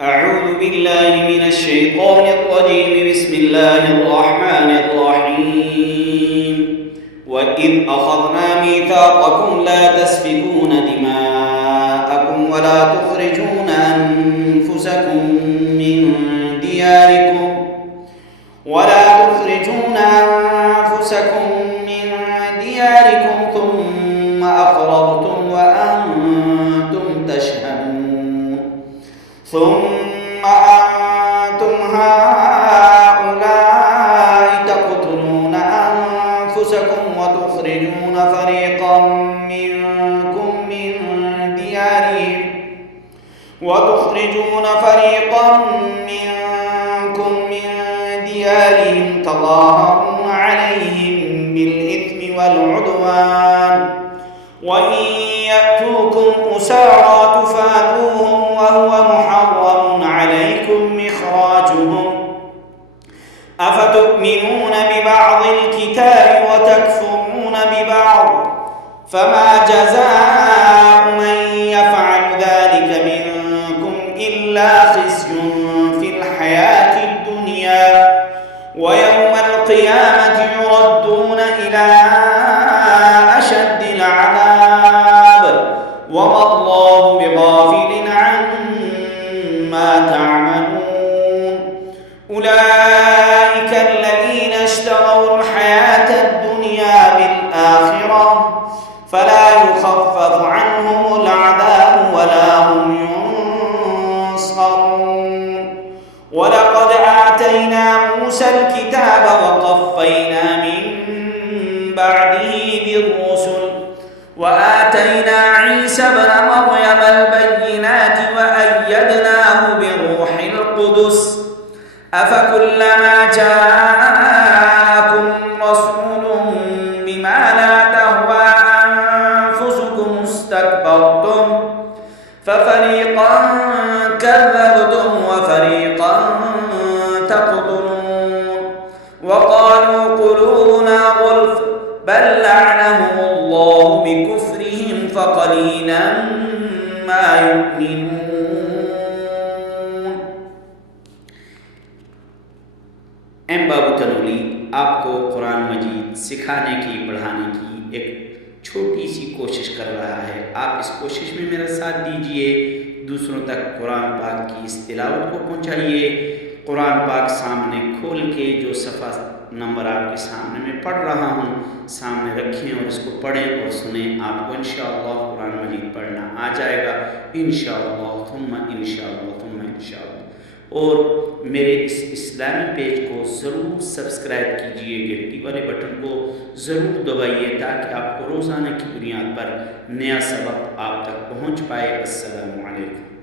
أعوذ بالله من الشيطان الرجيم. بسم الله الرحمن الرحيم. وإذ أخذنا ميثاقكم لا تسفكون دماءكم ولا تخرجون أنفسكم من دياركم ثم أقررتم وأنتم تشهدون. ثم أنتم هؤلاء تقتلون أنفسكم وتخرجون فريقا منكم من ديارهم تظاهرون عليهم بالإثم والعدوان، وإن يأتوكم أسارى تفادوهم وهو محرم عليكم إخراجهم. أفتؤمنون ببعض الكتاب وتكفرون ببعض؟ فما جزاء من يفعل ذلك منكم إلا خزي في الحياة الدنيا، ويوم القيامة يردون إلى أشد العذاب، وما الله بغافل عما تعملون. أولئك الذين اشتروا الحياة الدنيا بالآخرة فلا يخفف عنهم العذاب ولا هم ينصرون. ولقد آتينا موسى الكتاب وقفينا من بعده بالرسل، وآتينا عيسى ابن مريم البينات وأيدناه بروح القدس. أفكلما جاءكم رسول بما لا تهوى أنفسكم استكبرتم ففريقا كذبتم وفريقا تقتلون. وقالوا قلوبنا غلف بل لعنهم الله بكفرهم فقليلا ما يؤمنون. एम बाबू तनोली आपको कुरान मजीद सिखाने की, पढ़ाने की एक छोटी सी कोशिश कर रहा है। आप इस कोशिश में मेरा साथ दीजिए, दूसरों तक कुरान पाक की इस तिलावत को पहुँचाइए। कुरान पाक सामने खोल के जो सफ़ा नंबर आपके सामने मैं पढ़ रहा हूँ सामने रखें और इसको पढ़ें और सुने। आपको इंशाअल्लाह कुरान मजीद पढ़ना आ जाएगा, इंशाअल्लाह थुम्मा इंशाअल्लाह थुम्मा इंशाअल्लाह। और मेरे इस इस्लामी पेज को ज़रूर सब्सक्राइब कीजिए, घंटी वाले बटन को ज़रूर दबाइए ताकि आपको रोज़ाना की बुनियाद पर नया सबक आप तक पहुँच पाए। अस्सलामु अलैकुम।